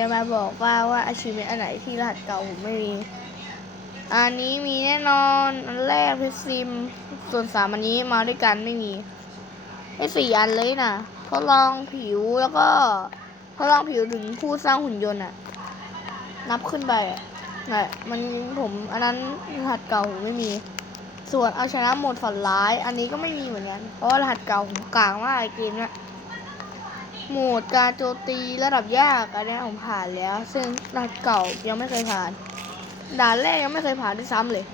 จะมาบอกว่าว่าอาชีพอันไหนที่รหัสเก่าผมไม่มี อันนี้มีแน่นอน อันแรกเพชรซิม ส่วนสามอันนี้มาด้วยกันไม่มีไอ้สี่อันเลยนะทดลองผิวแล้วก็ทดลองผิวถึงผู้สร้างหุ่นยนต์อะนับขึ้นไปน่ะมันผมอันนั้นรหัสเก่าผมไม่มี ส่วนเอาชนะโหมดฝันร้าย อันนี้ก็ไม่มีเหมือนกัน เพราะรหัสเก่าผมกลางมาไอ้เกมเนี้ย โหมดการโจมตีระดับยากอันนี้ผมผ่านแล้ว ซึ่งด่านเก่ายังไม่เคยผ่าน ด่านแรกยังไม่เคยผ่านด้วยซ้ำเลย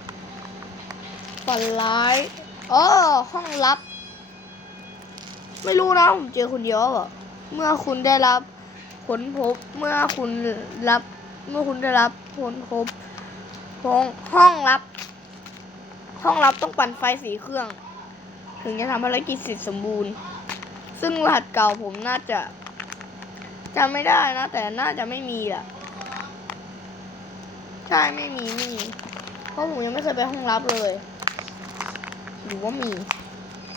ฝันร้ายอ๋อห้องลับ ไม่รู้นะผมเจอคนเดียวอะเมื่อคุณได้รับผลพบเมื่อคุณรับ เมื่อคุณได้รับผลพบห้องห้องลับ ห้องลับต้องปั่นไฟสีเครื่อง ถึงจะทำภารกิจเสร็จสมบูรณ์ ซึ่งรหัสเก่าผมน่าจะจำไม่ได้นะ แต่น่าจะไม่มีแหละใช่ไม่มีไม่มีเพราะผมยังไม่เคยไปห้องลับเลยหรือว่ามี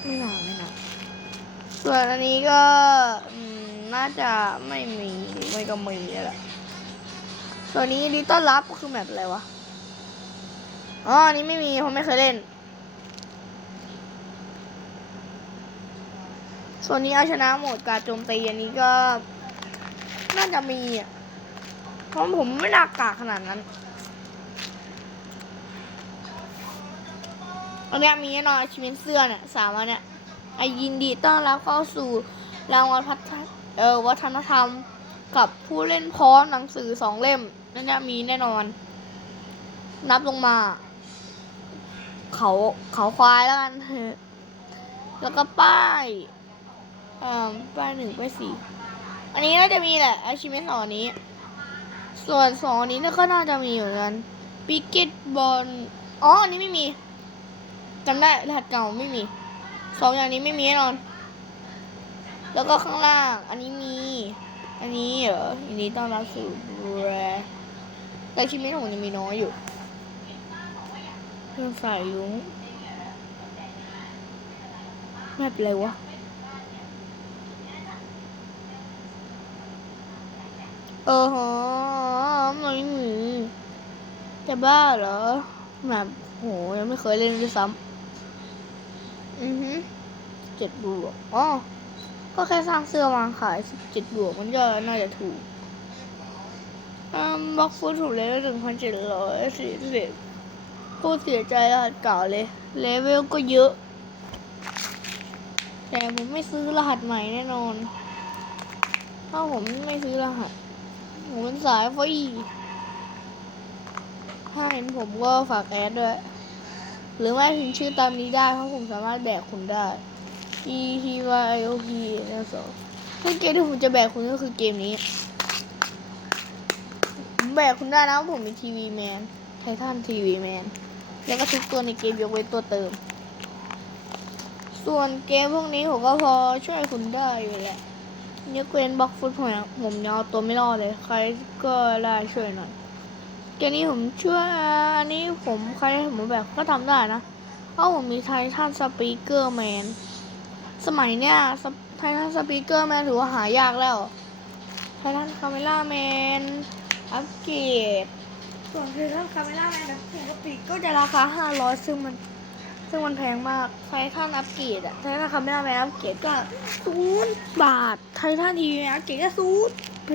ไม่น่าไม่น่าส่วนอันนี้ก็อืมน่าจะไม่มีไม่ก็มีแหละส่วนนี้ดีต้อนรับคือแบบอะไรวะอ๋ออันนี้ไม่มีผมไม่เคยเล่น ส่วนนี้เอาชนะหมดการโจมตีอันนี้ก็ น่าจะมีอะเพราะผมไม่น่ากากขนาดนั้นอันเนี้ยมีแน่นอนชิเมนเสื้อเนี่ยสามอันเนี่ยไอยินดีต้อนรับเข้าสู่รางวัลพัฒนเออวัฒนธรรมกับผู้เล่นพร้อมหนังสือสองเล่มนั่นเนี่ยมีแน่นอน นับลงมา เขาเขาควายแล้วกันแล้วก็ป้าย อ่าป้ายหนึ่งป้ายสี่อันนี้น่าจะมีแหละอาชิเมนสองนี้ ส่วนสองอันนี้เนี่ยก็น่าจะมีเหมือนกันปิกเก็ตบอลอ๋ออันนี้ไม่มีจำได้รหัสเก่าไม่มีสองอย่างนี้ไม่มีแน่นอน แล้วก็ข้างล่าง อันนี้มี อันนี้เหรออันนี้ต้องรับสู่แรแต่อาชิเมนผมยังมีน้อยอยู่เครื่องสายลุงไม่เป็นไรวะ เออฮะไม่มีจะบ้าเหรอแบบโหยังไม่เคยเล่นด้วยซ้ำอือฮึเจ็ดบวกอ๋อก็แค่สร้างเสื้อวางขายสิบเจ็ดบวกมันก็น่าจะถูกอืมบล็อกฟูดถูกเลเวลหนึ่งพันเจ็ดร้อยสี่สิบพูดเสียใจรหัสเก่าเลย เลเวลก็เยอะ แต่ผมไม่ซื้อรหัสใหม่แน่นอน ถ้าผมไม่ซื้อรหัส ผมเป็นสายฟรีถ้าเห็นผมก็ฝากแอดด้วย หรือไม่พิมพ์ชื่อตามนี้ได้เพราะผมสามารถแบกคุณได้ E T Y O P นะสองซึ่งเกมที่ผมจะแบกคุณก็คือเกมนี้ผมแบกคุณได้นะเพราะผมเป็นทีวีแมนไททันทีวีแมนแล้วก็ทุกตัวในเกมยกเว้นตัวเติม ส่วนเกมพวกนี้ผมก็พอช่วยคุณได้อยู่แหละ ยกเว้นบล็อกฟุตผมนะผมยังเอตัวไม่รอดเลย ใครก็ได้ช่วยหน่อยเกมนี้ผมช่วยอันนี้ผมใครผมแบบก็ทำได้นะเพราะผมมีไททันสปีกเกอร์แมนสมัยเนี้ยไททันสปีกเกอร์แมนถือว่าหายากแล้วไททันคาเมล่าแมนอัปเกรดส่วนไททันคาเมล่าแมนปกติก็จะราคา 500 ซึ่งมัน ซึ่งมันแพงมากไททันอัปเกรดอะไททันคาเมล่าแมนอัปเกรดก็ศูนย์บาทไททันทีวีอัปเกรดก็ศูนย์เพ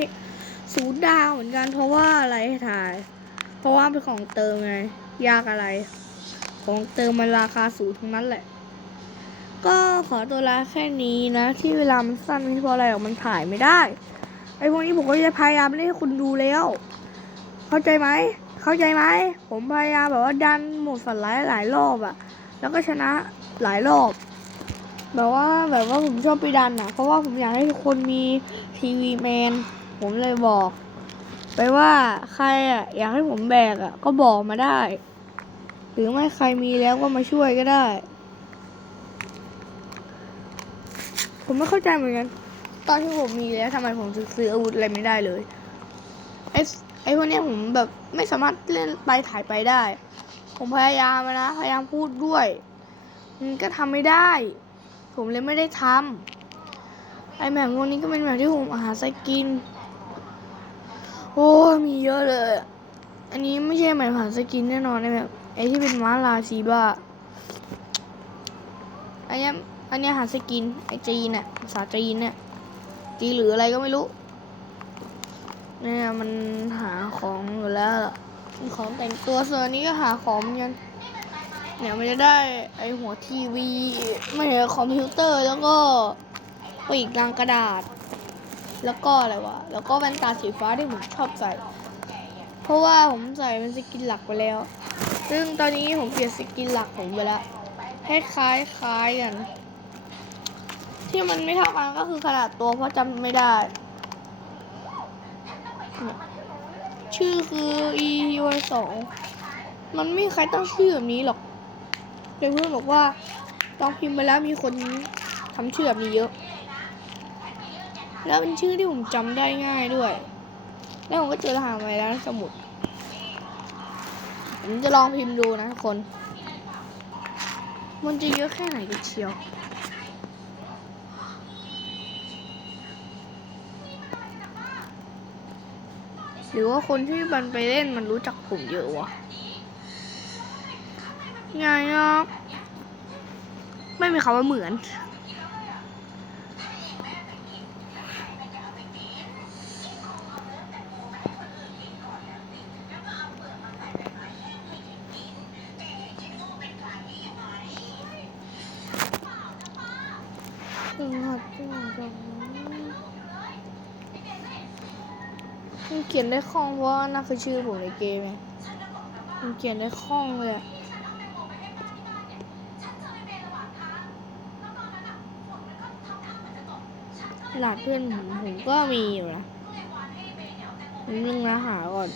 ศูนย์ดาวเหมือนกันเพราะว่าอะไรให้ทาย เพราะว่าเป็นของเติมไง ยากอะไร ของเติมมันราคาสูงทั้งนั้นแหละ ก็ขอตัวลาแค่นี้นะ ที่เวลามันสั้นไม่เพราะอะไรหรอกมันถ่ายไม่ได้ ไอ้พวกนี้ผมก็จะพยายามเล่นให้คุณดูแล้ว เข้าใจไหมเข้าใจไหมผมพยายามแบบว่าดันหมดฝันร้ายหลายรอบอะ แล้วก็ชนะหลายรอบแบบว่าแบบว่าผมชอบไปดันอะเพราะว่าผมอยากให้ทุกคนมีทีวีแมนผมเลยบอก ไปว่าใครอะอยากให้ผมแบกอะก็บอกมาได้ หรือไม่ใครมีแล้วก็มาช่วยก็ได้ ผมไม่เข้าใจเหมือนกัน ตอนที่ผมมีแล้วทำไมผมถึงซื้ออาวุธอะไรไม่ได้เลยไอ้ไอ้พวกเนี้ยผมแบบไม่สามารถเล่นไปถ่ายไปได้ ผมพยายามนะ พยายามพูดด้วยมันก็ทำไม่ได้ ผมเลยไม่ได้ทำไอแมปพวกนี้ก็เป็นแบบที่ผมหาสกิน โอ้มีเยอะเลย อันนี้ไม่ใช่หมายผ่านสกินแน่นอนนะแบบไอที่เป็นม้าลาซีบ้าอันนี้อันนี้หาสกินไอจีนน่ะภาษาจีนเนี่ยจีหรืออะไรก็ไม่รู้เนี่ยมันหาของอยู่แล้วล่ะ มีของแต่งตัวส่วนอันนี้ก็หาของเหมือนเนี่ยมันจะได้ไอหัวทีวีไม่ใช่คอมพิวเตอร์แล้วก็ปีกลังกระดาษ แล้วก็อะไรวะแล้วก็แว่นตาสีฟ้าที่ผมชอบใส่ เพราะว่าผมใส่เป็นสกินหลักไปแล้ว ซึ่งตอนนี้ผมเปลี่ยนสกินหลักผมไปแล้วให้คล้ายคล้ายๆกัน ที่มันไม่เท่ากันก็คือขนาดตัวเพราะจำไม่ได้ ชื่อคือ e y สองมันไม่มีใครตั้งชื่อแบบนี้หรอกแต่เพื่อนบอกว่าลองพิมพ์ไปแล้วมีคนทำชื่อแบบนี้เยอะ แล้วเป็นชื่อที่ผมจำได้ง่ายด้วย แล้วผมก็เจอรหัสไว้แล้วสมุด ผมจะลองพิมพ์ดูนะทุกคน มันจะเยอะแค่ไหนกันเชียว หรือว่าคนที่มันไปเล่นมันรู้จักผมเยอะวะไงอะไม่มีคำว่าเหมือน มันเขียนได้คล่องเพราะว่านั่นคือชื่อผมในเกมไงมันเขียนได้คล่องเลยหลาดเพื่อนผมผมก็มีอยู่นะนึงนะหาก่อน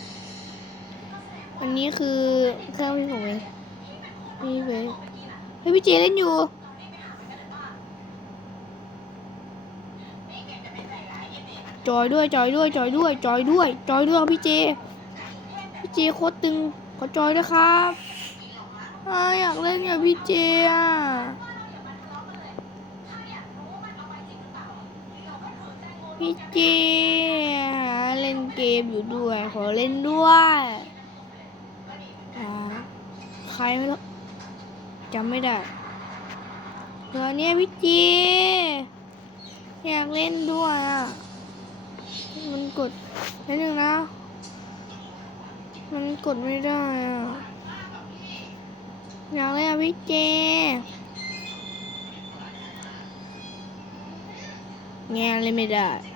อันนี้คือเครื่องพี่ผมเองนี่เว้ยเฮ้ยพี่เจเล่นอยู่ จอยด้วยจอยด้วยจอยด้วยจอยด้วยจอยด้วยพี่เจ พี่เจโคตรตึงขอจอยด้วยครับอยากเล่นกับพี่เจอะพี่เจเล่นเกมอยู่ด้วย ขอเล่นด้วยใครไม่รู้จำไม่ได้ตอนนี้พี่เจอยากเล่นด้วยอะ กดนิดนึงนะ มันกดไม่ได้อะอยากเล่นอะพี่เจแงเล่นไม่ได้